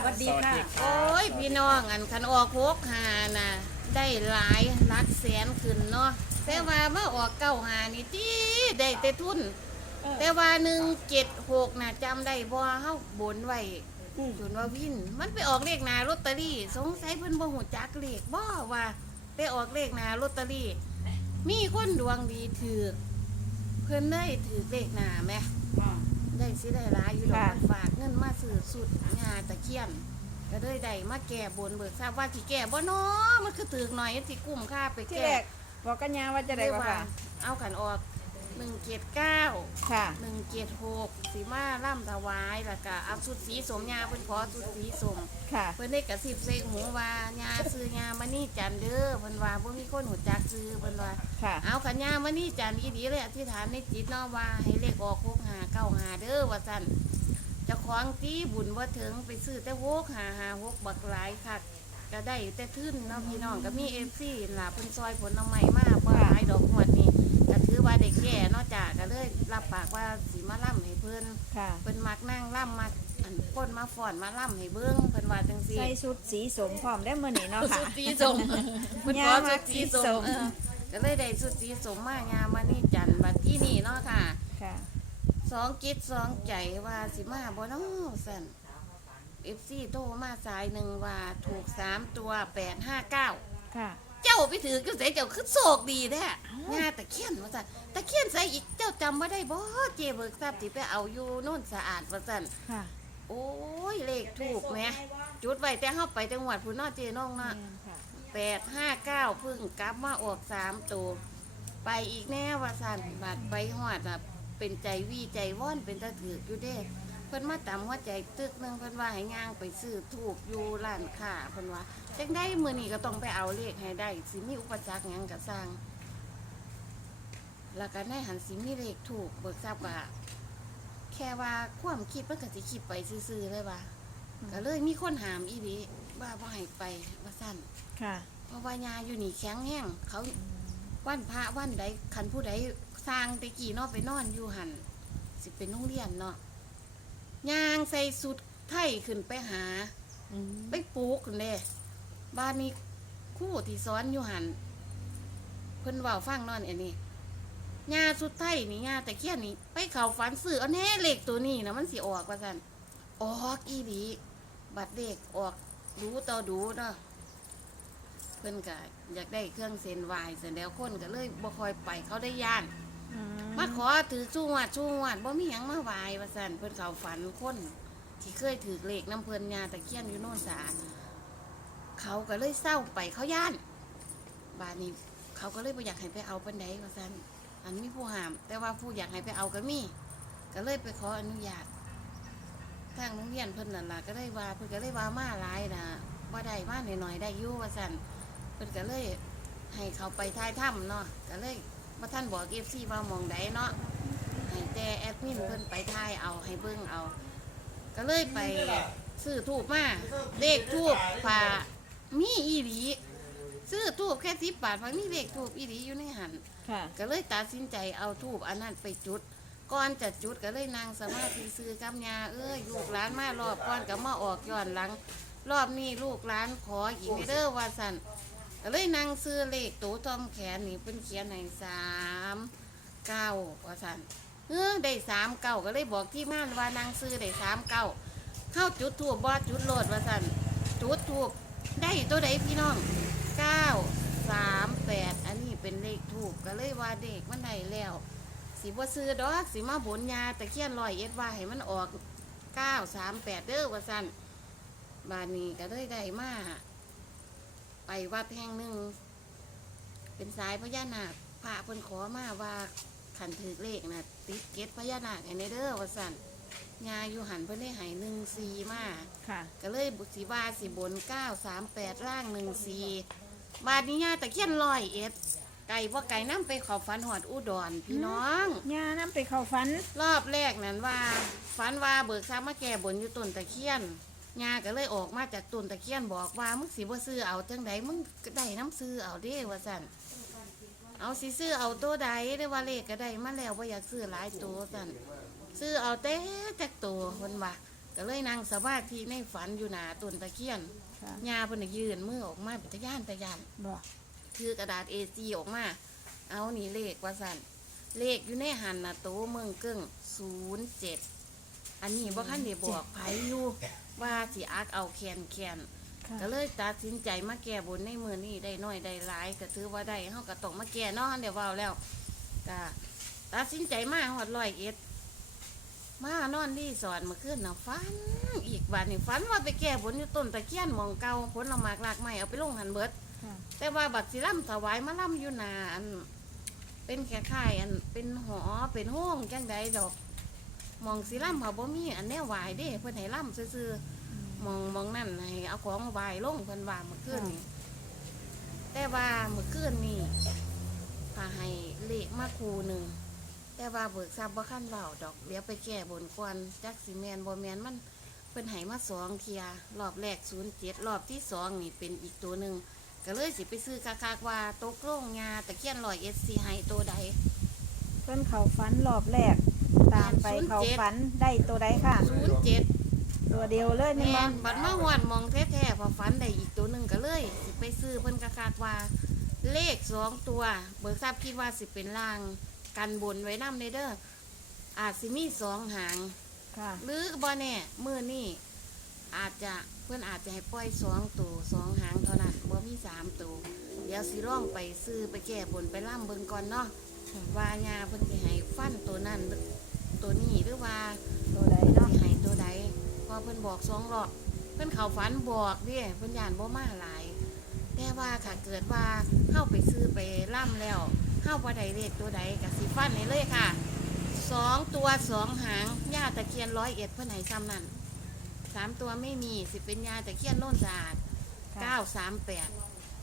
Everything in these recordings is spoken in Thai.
สวัสดีค่ะ โอ้ยพี่น้องอันคันออกหกหาน่ะได้หลายรักแสนขึ้นเนาะแต่ว่ามาออกเก้าหานี่ตีได้แต่ทุน แต่ว่าหนึ่งเจ็ดหกน่ะจำได้บ่เฮาบนไว้อืมจนว่าวิน มันไปออกเลขหนาลอตเตอรี่ สงสัยเพิ่นบ่ฮู้จักเลขบ่ว่า ไปออกเลขหนาลอตเตอรี่ มีคนดวงดีถือเพิ่นได้ถือเลขหนาแหมอ่า ได้สิได้ร้ายอยู่ดอกค่ะฝากเงินมาซื้อสุดงาตะเคียนก็เลยได้มาแก้บนเบิกทราบว่าสิแก้บ่เนาะมันคือถึกหน่อยสิกุ้มค่าไปที่แก้แรกบอกกันยาว่าจะได้ก็ค่ะเอากันออก179ค่ะ176สิมาล่ำถวายแล้วก็เอาสุดสีสมยาเพิ่นขอสุดสีสมค่ะ เพิ่นได้กระซิบใส่หูว่ายาซื้อยามานี่จันเด้อเพิ่นว่าบ่มีคนหูจักซื้อเพิ่นว่าค่ะ เอาขันยามานี่จันอีดีเลยอธิษฐานในจิตเนาะว่าให้เลขออกหกหาเก้าหาเด้อว่าซั่นเจะคล้าของตีบุญว่าถึงไปซื้อแต่หกหาหาหกบักหลายคักก็ได้แต่ทื่นเนาะพี่น้องก็มีเอฟซีล่ะเพิ่นซอยผลไม้มากบ่หลายดอกหวดนี่ก็ถือว่าเด็กแก่เนาะจ้ะก็เลยรับปากว่าสิมาล่ำให้เพิ่นค่ะเพิ่นมักนั่งล่ำมักอันก้นมาฟ้อนมาล่ำให้เบิ่งเพิ่นว่าจังซี่ใส่ชุดสีสมพร้อมได้เมื่อนี้เนาะสุค่ะดสีสมเพิ่นขอสุดสีสยามามสีสมเออก็เลยได้สุดสีสมมายามมานี่จันทร์บัดที่นี่เนาะค่ะ ค่ะ สองจิตสองใจว่าสิมาบ่เนาะสั่นเอฟซีโทรมาสายหนึ่งว่าถูกสามตัวแปดห้าเก้าค่ะ เจ้าไปถือก็เสียเจ้าคือโศกดีแท้งาตะเคียนว่าสั่นตะเคียนใส่อีกเจ้าจำไม่ได้บ่เจเบิกทรัพย์ที่ไปเอาอยู่โน่นสะอาดว่าสั่นค่ะ โอ้ยเลขถูกไหมจุดไว้แต่เฮาไปจังหวัดพุ่นเนอเจน้องเนาะแม่นค่ะแปดห้าเก้าพึ่งกลับมาออกสามตัวไปอีกแน่ว่าสันบาดไปหอดอะ เป็นใจวีใจว่อนเป็นตะถือกอยู่เด้ เพิ่นมาตามหัวใจตึกหนึงเพิ่นว่าให้ย่างไปซื้อถูกอยู่ร้านค้าเพิ่นว่าจังได้มื้อนี้ก็ต้องไปเอาเลขให้ได้สิมีอุปสรรคหยังก็สร้าง แล้วก็ในหันสิมีเลขถูกเบิกทราบว่าแค่ว่าความคิดมันก็สิคิดไปซื่อๆเลยว่าก็เลยมีคนหามอีนีว่าบ่ให้ไปว่าสั้นค่ะ เพราะว่ายาอยู่นี่แข็งแห้งเขา วันพระวันใดคันผู้ใดสร้างแตะกี้เนาะไปนอนอยู่หันสิเป็นโรงเรียนเนาะยางใส่สุดไทยขึ้นไปหา ไปปลูกเลยบ้านนี้ครู่ที่สอนอยู่หันเพิ่นเว่าฟังนอนอันนี้ยาสุดไทยนี่ยาแต่เคียนนี่ไปเขาฝันสื่อเอาแน่เลขตัวนี้นะมันสิออกว่าสันออกอีดีบัตรเลขออกดูต่อดูเนาะ เพิ่นก็อยากได้เครื่องเส้นไหวเสร็จแล้วคนก็เลยบ่คอยไปเขาได้ย่านอืมมาขอถือชูงวัดชูงวัดบ่มีหยังมาไหวว่าซั่นเพิ่นเขาฝันคนที่เคยถือเลขน้ำเพิ่นยาตะเคียนอยู่โน่นสาเขาก็เลยเศร้าไปเขาย่านบานนี้เขาก็เลยบ่อยากให้ไปเอาปันใดว่าซั่นอันมีผู้ห้าม แต่ว่าผู้อยากให้ไปเอาก็มีก็เลยไปขออนุญาตทางโรงเรียนเพิ่นนั่นล่ะก็เลยว่าเพิ่นก็เลยว่ามาหลายนะว่าได้มาหน่อยๆได้อยู่ว่าซั่น เพิ่นก็เลยให้เขาไปท้ายถ้ำเนาะก็เลยมาท่านบอกเอฟซีว่ามองใดเนาะให้แต่แอดมินเพิ่นไปท้ายเอาให้เบิ่งเอา ก็เลยไปซื้อทูบมาเลขทูบผ่ามีอีหลีซื้อทูบแค่สิบบาทพังมีเลขทูบอีหลีอยู่ในหันค่ะ ก็เลยตัดสินใจเอาทูบอันนั้นไปจุด ก่อนจะจุดก็เลยนางสมาธิซื้อกำยาเอ้ยลูกหลานมารอบก่อนก็มาออกย้อนหลัง รอบนี้ลูกหลานขออีกเด้อว่าสัน ก็เลยนางซื้อเลขตัวทอมแขนนี่เป็นเขียนให้สามเก้าว่าสันเออได้สามเก้าก็เลยบอกที่ม่านว่านางซื้อได้สามเก้าเข้าจุดทูบบอดจุดโหลดว่าสันจุดทูบได้ตัวใดพี่น้องเก้าสามแปดอันนี้เป็นเลขทูบก็เลยว่าเด็กมันได้แล้วสิบ่ซื้อดอกสิมาบนยาตะเคียนลอยเอ็ดว่าให้มันออกเก้าสามแปดเด้อว่าสันบานนี้ก็เลยได้มา ไปวัดแห่งหนึ่ง เป็นสายพญานาคพระเพิ่นขอมาว่าขันถือเลขนะติดเกตพญานาคให้ในเด้อว่าสั่นยาอยู่หันเพิ่นได้ใหายหนึ่งซีมาค่ะ ก็เลยบุสีว่าสิบนเก้าสามแปดร่างหนึ่งซีบาดนี้ยาตะเคียนลอยเอ็ดไก่ว่าไก่น้ำไปเขอฟันหอดอุดรพี่น้องยาน้ำไปเข้าฝัน รอบแรกนั้นว่าฝันว่าเบิกทรัพย์มาแก่บนอยู่ต้นตะเคียน ยาก็เลยออกมาจากต้นตะเคียนบอกว่ามึงสิบ่ซื้อเอาจังใดมึงก็ได้น้ำซื้อเอาเด้ว่าสั่นเอาสิซื้อเอาตัวใดได้ว่าเลขก็ได้มาแล้วว่าอยากซื้อหลายตัวสั่นซื้อเอาแต่จากตัวคนว่าก็เลยนั่งสมาธิในฝันอยู่หนาต้นตะเคียนค่ะ ยาเพิ่นนะยืนมือออกมาเป็นตะย่านตะย่าน บ่ถือกระดาษ A4 ออกมา เอานี่เลขว่าสั่นเลขอยู่ในหันนะโตเมืองเกิ้งศูนย์เจ็ด อันนี้บ่คันได้บอกไผอยู่ ว่าสิอักเอาแคนแคนค่ะก็เลยตัดสินใจมาแก้บนในมือนี้ได้น้อยได้หลายก็ถือว่าได้เฮาก็ต้องมาแก้เนาะเดี๋ยวเว้าแล้วก็ตัดสินใจมาฮอดร้อยเอ็ดมานอนรีสอร์ทเมื่อคืนน่ะฝัน อีกบัดนี่ฝันว่าไปแก้บนอยู่ต้นตะเคียนหมองเก่าผลละหมากลากไม้เอาไปลงหันเบิด ค่ะ แต่ว่าบัดสิล่ำถวายมาล่ำอยู่หนาอันเป็นแค่ค่ายอันเป็นหอเป็นห้องจังใดดอก หมองสิล่ำเขาบ่มีอันแนวไหวายเด้เพิ่นให้ล่ำซื่อๆหมองหมองนั่นให้เอาของไหวายลงเพิ่นว่าเมื่อคืนนี้แต่ว่าเมื่อคืนนี้พาให้เลขมาคูหนึ่งแต่ว่าเบิกทรัพย์บ่ขั้นเบาดอกเดี๋ยวไปแก้บนกวนจักสิแมนบ่แมนมันเพิ่นให้มาสองเทียรอบแรกศูนย์เจ็ดรอบที่สองนี่เป็นอีกตัวหนึ่งก็เลยสิไปซื้อคาๆว่าตกลงงาตะเคียนลอยเอสซีให้ตัวใด เพิ่นเข้าฝันรอบแรก ตามไปศูนย์เข้าเจ็ดฝันได้ตัวใดค่ะ ศูนย์เจ็ดตัวเดียวเลยแมนี่บ่นบัดมาหวดมองแท้ๆพอฝันได้อีกตัวหนึ่งก็เลยสิไปซื้อเพิ่นคาๆว่า เลขสองตัว เบิกทราบคิดว่าสิเป็นลาง กันบนไว้นำในเด้ออาจสิมีสองหาง ค่ะ หรือบ่แน่มือนี่อาจจะเพื่อนอาจจะให้ปล่อยสองตัวสองหางเท่านั้นบ่มีสามตัวเดี๋ยวสิร่องไปซื้อไปแก้บนไปล่ำเบิงก่อนเนาะว่ายาเพิ่นสิให้ฟันตัวนั้น พอเพิ่นบอกสองรอบเพิ่นเข้าฝันบอกเด้เพิ่นยานบ่มาหลายแต่ว่าค่ะเกิดว่าเข้าไปซื้อไปล่ำแล้วเข้าบ่ได้เลขตัวใดก็สิฟันให้เลยค่ะสองตัวสองหางย่าตะเคียนร้อยเอ็ดเพิ่นให้ซ้ำนั่นสามตัวไม่มีสิเป็นยาตะเคียนโน่นสะอาดค่ะเก้าสามแปด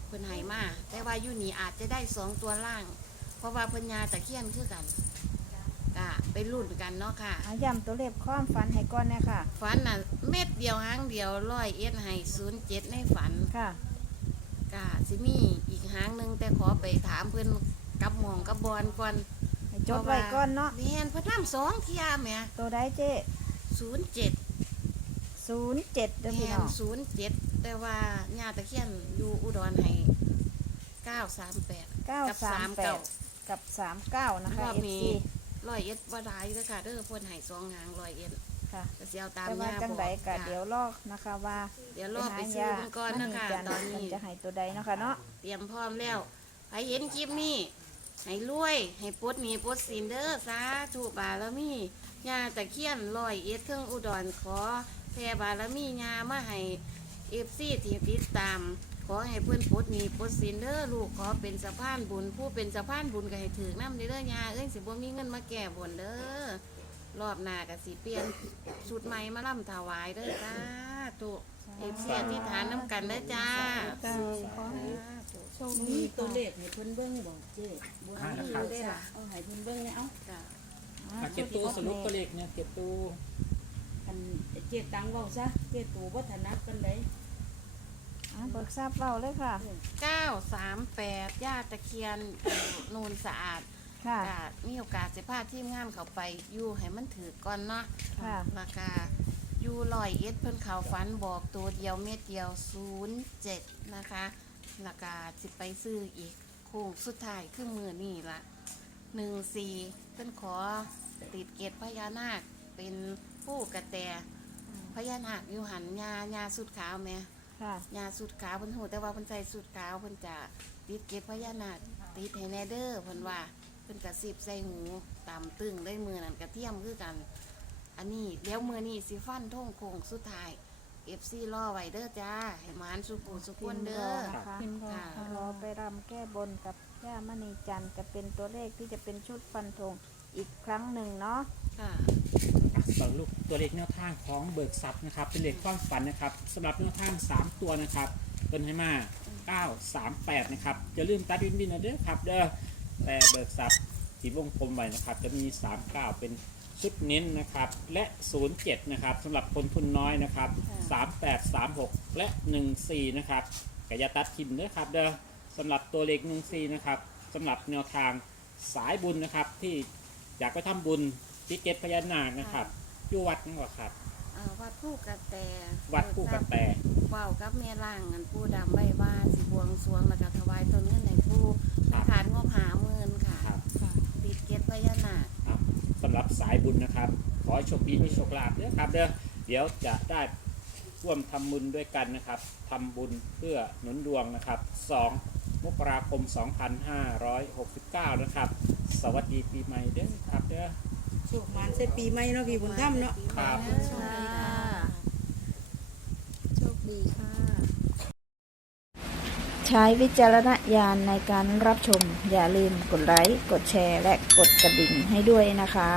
เพิ่นให้มาแต่ว่าอยู่นี่อาจจะได้สองตัวล่าง เพราะว่าเพิ่นยาตะเคียนคือกัน ก็ไปรุ่นกันเนาะค่ะอาย้ำตัวเลขความฝันให้ก่อนเนี่ยค่ะ ฝันน่ะเม็ดเดียวหางเดียวร้อยเอ็ดให้ศูนย์เจ็ดในฝันค่ะกะสิมีอีกหางหนึ่งแต่ขอไปถามเพื่อนกับหมองกับบอลก่อนให้จดไว้ก่อนเนาะแม่นพระน้ำสองเทียแหม่ตัวใดเจ๊ศูนย์เจ็ด ศูนย์เจ็ดเด้อพี่แม่น้นองศูนย์เจ็ดแต่ว่าญาตะเคียนอยู่อุดรให้เก้าสามแปดเก้ากับสามแปเก้า ดกับสามเก้านะคะรอบเอฟนี้ ซี ร้อยเอ็ดบ่ได้เด้อค่ะเด้อเพ่นให้สองหางร้อยเอ็ดค่ะ ก็สิเอาตามแต่ว่าญาจังบใดอกกะจ้ะเดี๋ยวลอกนะคะว่าเดี๋ยวรอบไปซื้อมันก่อนนะคะจันตอนมันนี้ จะให้ตัวใดเนาะค่ะเนาะ เตรียมพร้อมแล้วใครเห็นคลิปนี้ให้รวย ให้ปลดหนี้ปลดสินเด้อสาธุบารมีญาตะเคียนลอยเอ็ดเครื่องอุดรขอแผ่บารมีญามาให้เอฟซีที่ติดตาม ขอให้เพื่อนปลดหนี้ปลดสินเด้อลูกขอเป็นสะพานบุญ ผู้เป็นสะพานบุญก็ให้ถือน้ำเด้อญาเอ้ยสิบ่มีเงินมาแก่บนเด้อรอบหน้าก็สิเปลี่ยนชุดใหม่มาล่ำถวายเด้อจ้าตุเอฟซีอธิษฐานน้ำกันเด้อจ้าจ้าขอให้โชคมีดีตัวเลค่ะขให้เพิ่นเบิ่งบ่เจ๊บ่ให้อ่ามีครับได้ล่ะเอาให้เพิ่นเบิ่งเนี่ยเอาจ้าอะเก็บตู้สรุปตัวเลขเนี่ยเก็บตู้อันเจ๊ตังเว้าซะเจ๊ตู่บ่ถนัดปานใด อ่าเบิกทราบเบ้าเลยค่ะ เก้าสามแปดย่าตะเคียนอยู่นูนสะอาดค่ะ กามีโอกาสจะพาทีมงานเขาไปอยู่ให้มันถือก่อนเนาะค่ะ ราคาอยู่ลอยเอ็ดเพิ่นเขาฝันบอกตัวเดียวเม็ดเดียวศูนย์เจ็ดนะคะราคาสิไปซื้ออีกโค้งสุดท้ายคือมือนี่ละหนึ่งสี่เพิ่นขอติดเกตพญานาคเป็นผู้กระแตพญานาคอยู่หันยายาสุดขาวไหม ค่ะ ยาสุดขาวเพิ่นหูแต่ว่าเพิ่นใส่สุดขาวเพิ่นจะติดเก็บพญานาคติดให้แน่เด้อเพิ่นว่าเพิ่นกระซิบใส่หูตามตึงได้มือนั่นกระเทียมคือกัน อันนี้เดี๋ยวมือนี้สิฟันท่งโค้งสุดท้าย FC รอไว้เด้อจ้าให้หมานสุขูสุขคนเด้อ นะคะพิมพ์รอค่ะ รอไปรำแก้บนกับย่ามณีจันทร์จะเป็นตัวเลขที่จะเป็นชุดฟันธง อีกครั้งหนึ่งเนาะค่ะอะสรุปตัวเลขแนวทางของเบิกทรัพย์นะครับ เป็นเลขความฝันนะครับสำหรับแนวทาง 3 ตัวนะครับเป็นให้มา938 นะครับจะลืมตัดวินวินนะเด้อครับเด้อแต่เบิกทรัพย์ที่วงกลมไว้นะครับ จะมี 39 เป็นชุดเน้นนะครับ และ 07 นะครับสำหรับคนทุนน้อยนะครับ38 36 และ 14 นะครับกายาตัดทิมเด้อครับเด้อสำหรับตัวเลข 14 นะครับสำหรับแนวทางสายบุญนะครับที่ อยากไปทำบุญที่เก็บพญานาคนะครับอยู่วัดนั่นก็ครับ เอ่อวัดผู้กระแตวัดผู้กระแตเว้ากับแม่ล่างอันผู้ดำใบว่าสิบวงสรวงแล้วก็ถวายต้นเงินในผู้ครับ ขาดงบหาหมื่นค่ะครับปิดเกตพญานาคครับสำหรับสายบุญนะครับ ขอให้โชคดีมีโชคลาภเด้อครับเด้อเดี๋ยวจะได้ร่วมทำบุญด้วยกันนะครับทำบุญเพื่อหนุนดวงนะครับ2 มกราคม 2569 นะครับ สวัสดีปีใหม่เด้อครับเด้อ สุขมันใส่ปีใหม่เนาะพี่บุญธรรมเนาะ ครับค่ะ โชคดีค่ะ ใช้วิจารณญาณในการรับชม อย่าลืมกดไลค์ กดแชร์ และกดกระดิ่งให้ด้วยนะคะ